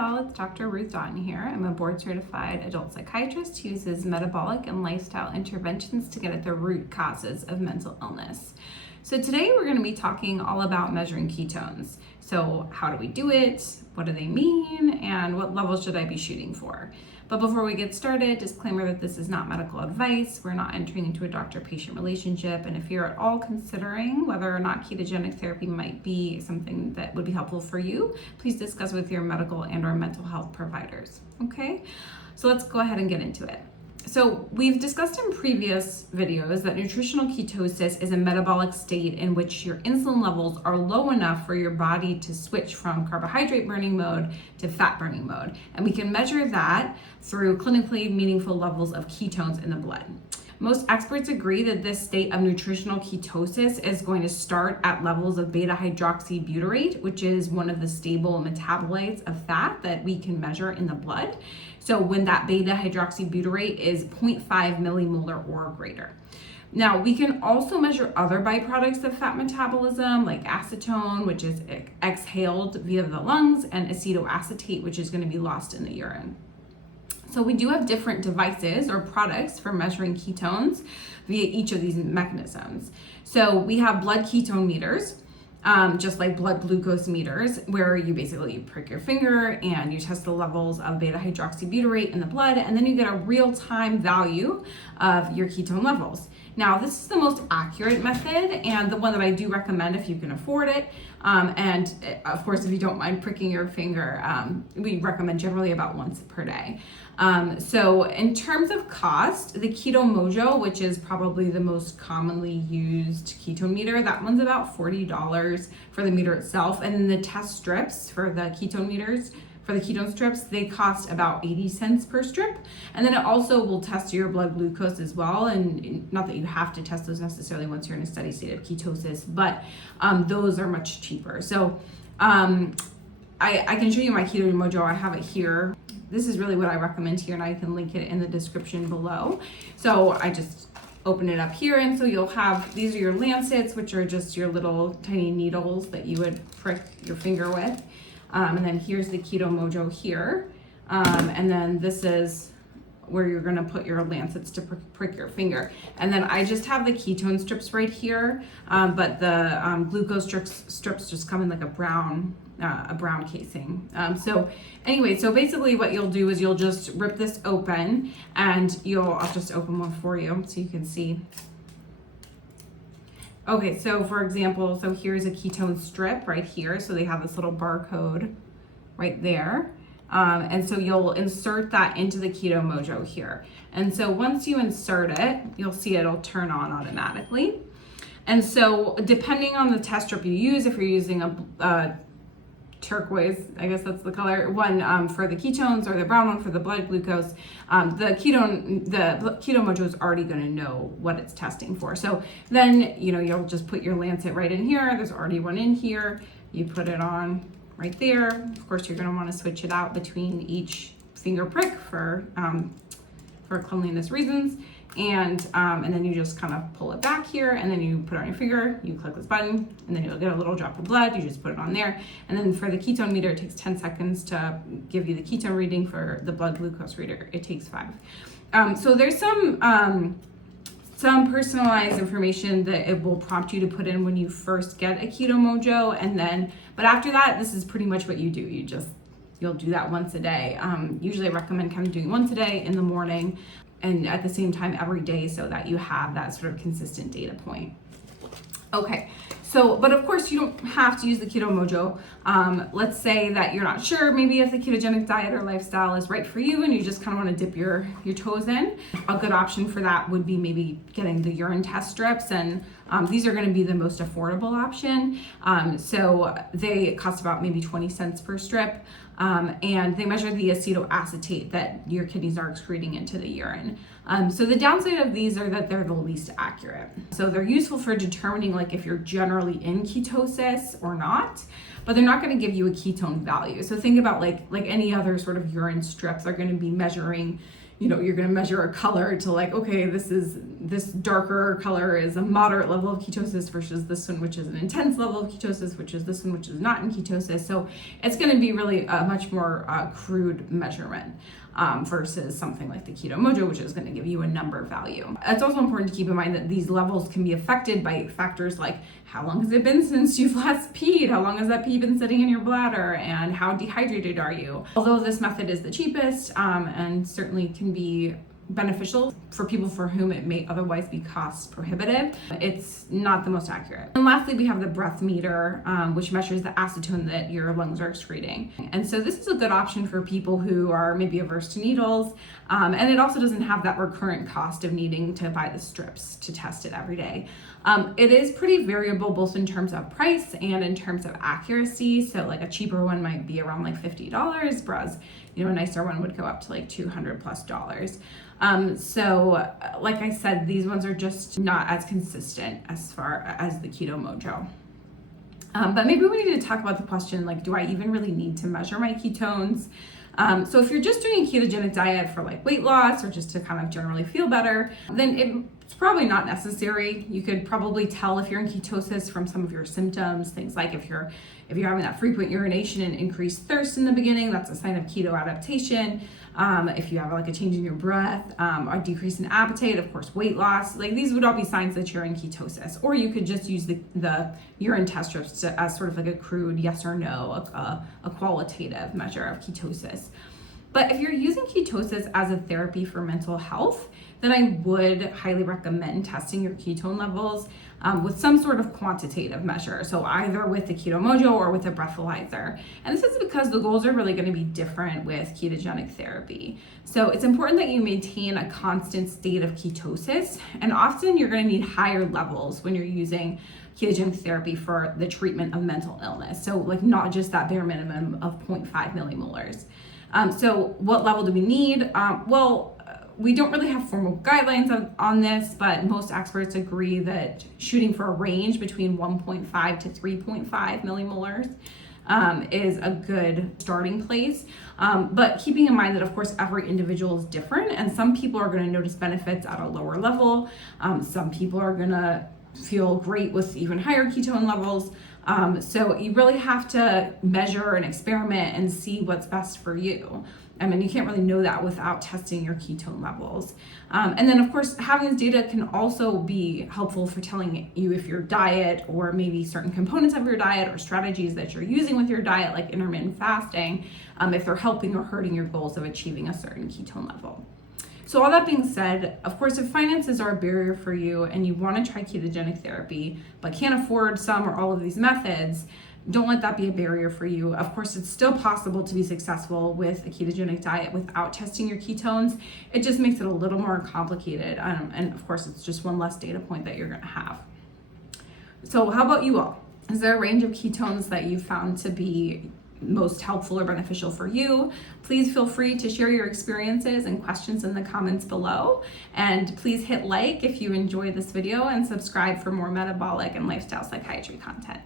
y'all, it's Dr. Ruth Doughton here. I'm a board certified adult psychiatrist who uses metabolic and lifestyle interventions to get at the root causes of mental illness. So today we're going to be talking all about measuring ketones. So how do we do it? What do they mean? And what levels should I be shooting for? But before we get started, disclaimer that this is not medical advice. We're not entering into a doctor-patient relationship. And if you're at all considering whether or not ketogenic therapy might be something that would be helpful for you, please discuss with your medical and or mental health providers, okay? So let's go ahead and get into it. So we've discussed in previous videos that nutritional ketosis is a metabolic state in which your insulin levels are low enough for your body to switch from carbohydrate burning mode to fat burning mode. And we can measure that through clinically meaningful levels of ketones in the blood. Most experts agree that this state of nutritional ketosis is going to start at levels of beta hydroxybutyrate, which is one of the stable metabolites of fat that we can measure in the blood. So when that beta hydroxybutyrate is 0.5 millimolar or greater. Now, we can also measure other byproducts of fat metabolism like acetone, which is exhaled via the lungs, and acetoacetate, which is going to be lost in the urine. So we do have different devices or products for measuring ketones via each of these mechanisms. So we have blood ketone meters, just like blood glucose meters, where you basically prick your finger and you test the levels of beta hydroxybutyrate in the blood, and then you get a real-time value of your ketone levels. Now, this is the most accurate method and the one that I do recommend if you can afford it. And of course, if you don't mind pricking your finger, we recommend generally about once per day. So in terms of cost, the Keto-Mojo, which is probably the most commonly used ketone meter, that one's about $40 for the meter itself. And then the test strips for the ketone meters, for the ketone strips, they cost about 80 cents per strip. And then it also will test your blood glucose as well. And not that you have to test those necessarily once you're in a steady state of ketosis, but those are much cheaper. So I can show you my Keto-Mojo. I have it here. This is really what I recommend here, and I can link it in the description below. So I just open it up here, and so you'll have, these are your lancets, which are just your little tiny needles that you would prick your finger with. And then here's the Keto-Mojo here. And then this is where you're gonna put your lancets to prick your finger. And then I just have the ketone strips right here, but the glucose strips just come in like a brown casing. So anyway, so basically what you'll do is you'll just rip this open, and I'll just open one for you so you can see. Okay, so for example, so here's a ketone strip right here. So they have this little barcode right there. And so you'll insert that into the Keto-Mojo here. And so once you insert it, you'll see it'll turn on automatically. And so depending on the test strip you use, if you're using a turquoise, I guess that's the color one for the ketones, or the brown one for the blood glucose, the Keto-Mojo is already going to know what it's testing for. So then, you'll just put your lancet right in here. There's already one in here. You put it on right there. Of course, you're going to want to switch it out between each finger prick for cleanliness reasons. And then you just kind of pull it back here, and then you put it on your finger, you click this button, and then you'll get a little drop of blood. You just put it on there. And then for the ketone meter, it takes 10 seconds to give you the ketone reading. For the blood glucose reader, it takes 5. So there's some personalized information that it will prompt you to put in when you first get a Keto-Mojo, but after that, this is pretty much what you do. You'll do that once a day. Usually I recommend kind of doing once a day in the morning, and at the same time every day, so that you have that sort of consistent data point. Okay, so, but of course you don't have to use the Keto-Mojo. Let's say that you're not sure maybe if the ketogenic diet or lifestyle is right for you, and you just kind of want to dip your toes in. A good option for that would be maybe getting the urine test strips, and these are going to be the most affordable option. So they cost about maybe 20 cents per strip. And they measure the acetoacetate that your kidneys are excreting into the urine. So the downside of these are that they're the least accurate. So they're useful for determining like if you're generally in ketosis or not, but they're not going to give you a ketone value. So think about like any other sort of urine strips are going to be measuring you're going to measure a color to like, okay, this darker color is a moderate level of ketosis versus this one, which is an intense level of ketosis, which is this one, which is not in ketosis. So it's going to be really a much more crude measurement versus something like the Keto-Mojo, which is going to give you a number value. It's also important to keep in mind that these levels can be affected by factors like how long has it been since you've last peed, how long has that pee been sitting in your bladder, and how dehydrated are you. Although this method is the cheapest and certainly can be beneficial for people for whom it may otherwise be cost prohibitive, it's not the most accurate. And lastly, we have the breath meter, which measures the acetone that your lungs are excreting. And so this is a good option for people who are maybe averse to needles, and it also doesn't have that recurrent cost of needing to buy the strips to test it every day. It is pretty variable both in terms of price and in terms of accuracy. So like a cheaper one might be around like $50, whereas a nicer one would go up to like $200+. So like I said, these ones are just not as consistent as far as the Keto-Mojo. But maybe we need to talk about the question, like, do I even really need to measure my ketones? So if you're just doing a ketogenic diet for like weight loss or just to kind of generally feel better, then it's probably not necessary. You could probably tell if you're in ketosis from some of your symptoms, things like if you're having that frequent urination and increased thirst in the beginning, that's a sign of keto adaptation. If you have like a change in your breath, a decrease in appetite, of course, weight loss, like these would all be signs that you're in ketosis. Or you could just use the urine test strips as sort of like a crude yes or no, a qualitative measure of ketosis. But if you're using ketosis as a therapy for mental health, then I would highly recommend testing your ketone levels with some sort of quantitative measure. So either with the Keto-Mojo or with a breathalyzer. And this is because the goals are really going to be different with ketogenic therapy. So it's important that you maintain a constant state of ketosis. And often you're going to need higher levels when you're using ketogenic therapy for the treatment of mental illness. So like not just that bare minimum of 0.5 millimolars. So what level do we need? We don't really have formal guidelines on this, but most experts agree that shooting for a range between 1.5 to 3.5 millimolars is a good starting place. But keeping in mind that, of course, every individual is different, and some people are going to notice benefits at a lower level. Some people are going to feel great with even higher ketone levels. So you really have to measure and experiment and see what's best for you. I mean, you can't really know that without testing your ketone levels. And then, of course, having this data can also be helpful for telling you if your diet or maybe certain components of your diet or strategies that you're using with your diet, like intermittent fasting, if they're helping or hurting your goals of achieving a certain ketone level. So all that being said, of course, if finances are a barrier for you and you want to try ketogenic therapy, but can't afford some or all of these methods, don't let that be a barrier for you. Of course, it's still possible to be successful with a ketogenic diet without testing your ketones. It just makes it a little more complicated. And of course, it's just one less data point that you're going to have. So how about you all? Is there a range of ketones that you found to be most helpful or beneficial for you? Please feel free to share your experiences and questions in the comments below. And please hit like if you enjoyed this video and subscribe for more metabolic and lifestyle psychiatry content.